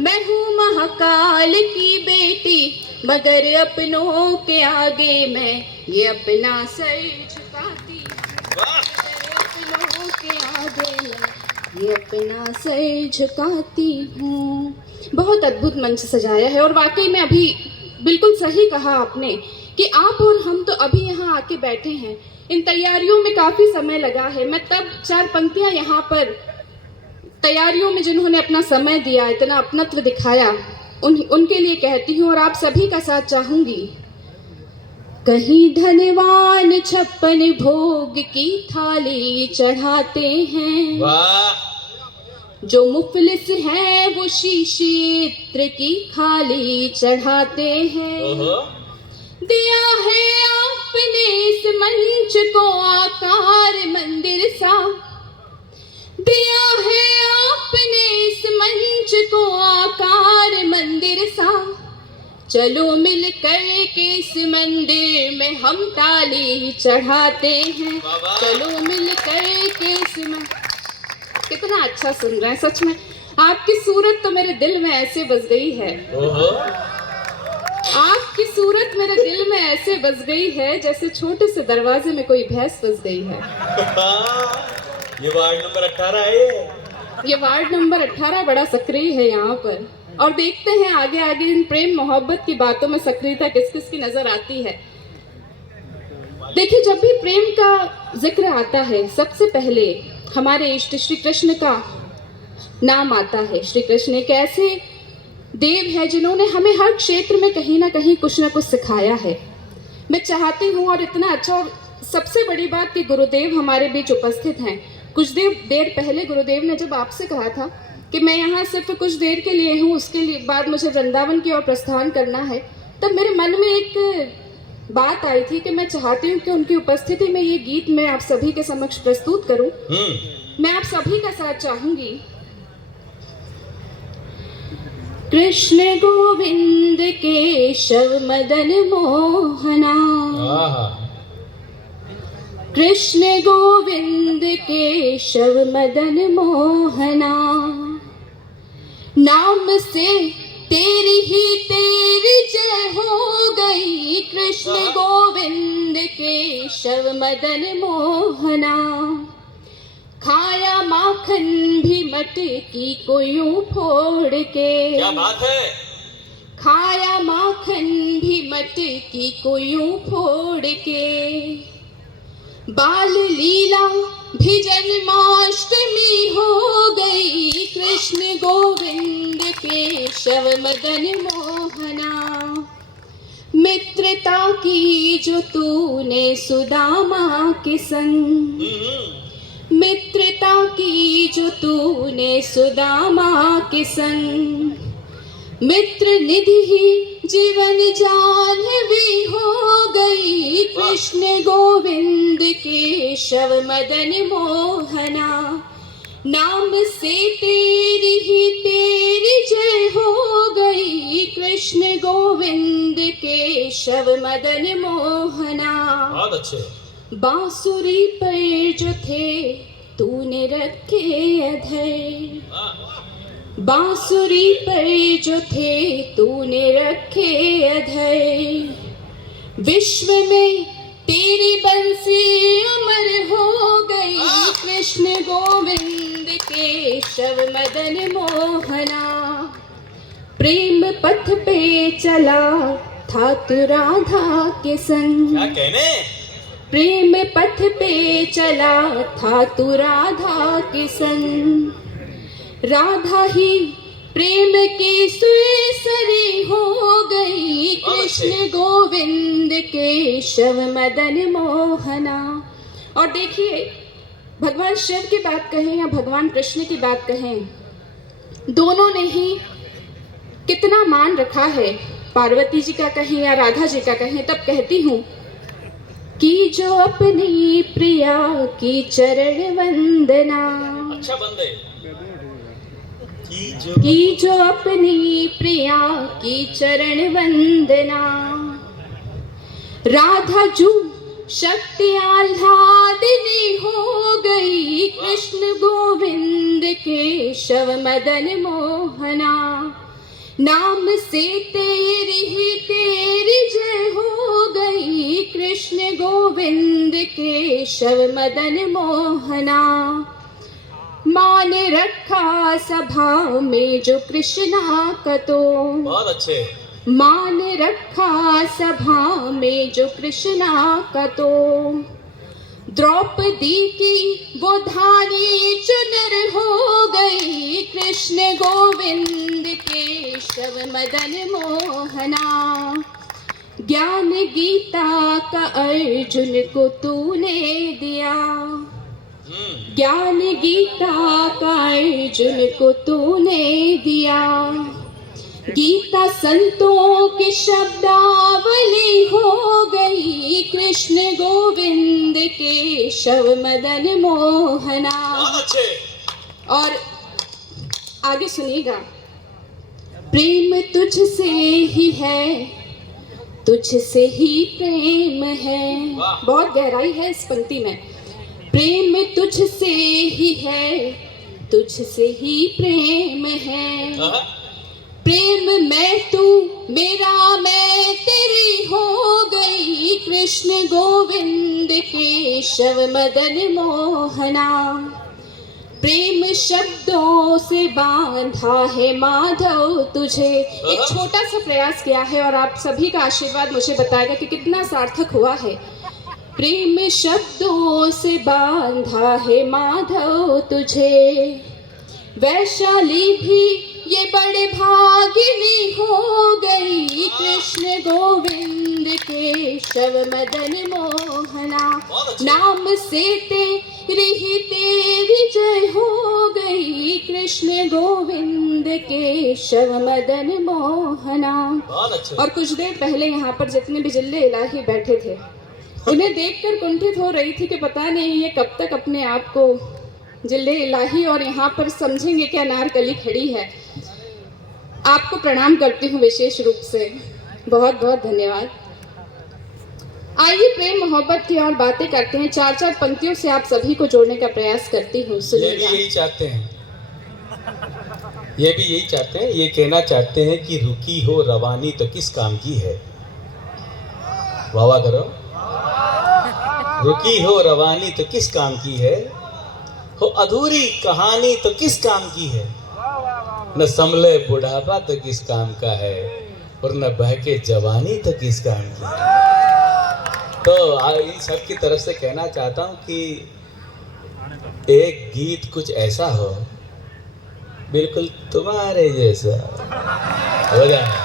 मैं हूँ महाकाल की बेटी, मगर अपनों के आगे मैं ये अपना सर झुकाती हूँ। अपनों के आगे मैं ये अपना सर झुकाती हूँ। बहुत अद्भुत मंच सजाया है और वाकई में अभी बिल्कुल सही कहा आपने कि आप और हम तो अभी यहाँ आके बैठे हैं। इन तैयारियों में काफ़ी समय लगा है। मैं तब 4 पंक्तियाँ यहाँ पर तैयारियों में जिन्होंने अपना समय दिया, इतना अपनत्व दिखाया, उनके लिए कहती हूँ और आप सभी का साथ चाहूंगी। कहीं धनवान 56 भोग की थाली चढ़ाते हैं, जो मुफलिस है वो शीशे इत्र की खाली चढ़ाते हैं। दिया है आपने इस मंच को आकार मंदिर सा, दिया है आपने इस मंच को आकार मंदिर सा। चलो मिल कर के इस मंदिर में हम ताली चढ़ाते हैं। चलो मिल कर के कितना अच्छा सुन रहे हैं। सच में आपकी सूरत तो मेरे दिल में ऐसे बस गई है। आपकी सूरत मेरे दिल में ऐसे बस गई है जैसे छोटे से दरवाजे में कोई भैंस बस गई है। ये वार्ड नंबर 18 है। ये वार्ड नंबर 18 बड़ा सक्रिय है यहाँ पर। और देखते हैं आगे आगे इन प्रेम मोहब्बत की बातों में सक्रियता किस किस की नजर आती है। देखिए, जब भी प्रेम का जिक्र आता है सबसे पहले हमारे इष्ट श्री कृष्ण का नाम आता है। श्री कृष्ण एक ऐसे देव है जिन्होंने हमें हर क्षेत्र में कहीं ना कहीं कुछ ना कुछ सिखाया है। मैं चाहती हूँ, और इतना अच्छा, और सबसे बड़ी बात कि गुरुदेव हमारे बीच उपस्थित हैं। कुछ देर पहले गुरुदेव ने जब आपसे कहा था कि मैं यहाँ सिर्फ कुछ देर के लिए हूँ, उसके लिए बाद मुझे वृंदावन की ओर प्रस्थान करना है, तब मेरे मन में एक बात आई थी कि मैं चाहती हूँ कि उनकी उपस्थिति में ये गीत मैं आप सभी के समक्ष प्रस्तुत करूँ। मैं आप सभी का साथ चाहूंगी। कृष्ण गोविंद केशव मदन मोहना, कृष्ण गोविंद केशव मदन मोहना, नाम से तेरी ही तेरी जय हो गई। कृष्ण गोविंद केशव मदन मोहना, खाया माखन भी मटकी को यूं फोड़ के। क्या बात है। खाया माखन भी मटकी को यूं फोड़ के, बाल लीला भी जन्माष्टमी हो गई। कृष्ण गोविंद केशव मदन मोहना, मित्रता की जो तूने सुदामा के संग, मित्रता की जो तूने सुदामा के संग, मित्र निधि ही जीवन जानवी हो गई। कृष्ण गोविंद केशव मदन मोहना, नाम से तेरी ही तेरी जय हो गई। कृष्ण गोविंद केशव मदन मोहना, बहुत अच्छे। बांसुरी पर जो थे तूने रखे अधर, बांसुरी पर जो थे तूने रखे अधर, विश्व में तेरी बंसी अमर हो गई। कृष्ण गोविंद केशव मदन मोहना, प्रेम पथ पे चला था तू राधा के संग। क्या कहने। प्रेम पथ पे चला था तू राधा के संग, राधा ही प्रेम की सुसरी हो गई। कृष्ण गोविंद केशव मदन मोहना। और देखिए, भगवान शिव की बात कहें या भगवान कृष्ण की बात कहें, दोनों ने ही कितना मान रखा है। पार्वती जी का कहें या राधा जी का कहें, तब कहती हूँ कि जो अपनी प्रिया की चरण वंदना, अच्छा बंद है। की जो अपनी प्रिया की चरण वंदना, राधा जू शक्ति आह्लादिनी हो गई। कृष्ण गोविंद केशव मदन मोहना, नाम से तेरी जय हो गई, कृष्ण गोविंद केशव मदन मोहना। मान रखा सभा में जो कृष्णा का तो, बहुत अच्छे। मान रखा सभा में जो कृष्णा का तो, द्रौपदी की वो धानी चुनर हो गई, कृष्ण गोविंद केशव मदन मोहना। ज्ञान गीता का अर्जुन को तूने दिया, ज्ञान गीता का अर्जुन को तूने दिया। गीता संतों की शब्दावली हो गई, कृष्ण गोविंद केशव मदन मोहना। बहुत अच्छे। और आगे सुनिएगा। प्रेम तुझसे ही है, तुझसे ही प्रेम है। बहुत गहराई है इस पंक्ति में। प्रेम तुझसे ही है, तुझसे ही प्रेम है। प्रेम मैं तू मेरा मैं तेरी हो गई, कृष्ण गोविंद केशव मदन मोहना। प्रेम शब्दों से बांधा है माधव तुझे। एक छोटा सा प्रयास किया है और आप सभी का आशीर्वाद मुझे बताएगा कि कितना सार्थक हुआ है। प्रेम शब्दों से बांधा है माधव तुझे, वैशाली भी ये बड़े भागिनी हो गई, कृष्ण गोविंद केशव मदन मोहना। नाम से तेरी जय हो गई, कृष्ण गोविंद केशव मदन मोहना। और कुछ देर पहले यहाँ पर जितने भी जिले इलाही बैठे थे, उन्हें देखकर कुंठित हो रही थी कि पता नहीं ये कब तक अपने आप को जिले इलाही और यहाँ पर समझेंगे कि अनारकली खड़ी है। आपको प्रणाम करती हूँ विशेष रूप से, बहुत बहुत धन्यवाद। आइए प्रेम मोहब्बत की और बातें करते हैं। 4-4 पंक्तियों से आप सभी को जोड़ने का प्रयास करती हूँ। ये भी यही चाहते हैं, ये भी यही चाहते हैं। ये कहना चाहते हैं कि रुकी हो रवानी तो किस काम की है। वाह करो। रुकी हो रवानी तो किस काम की है, हो अधूरी कहानी तो किस काम की है। न संभले बुढ़ापा तो किस काम का है, और न बहके जवानी तो किस काम की है। तो इन सब की तरफ से कहना चाहता हूँ कि एक गीत कुछ ऐसा हो बिल्कुल तुम्हारे जैसा हो जाए।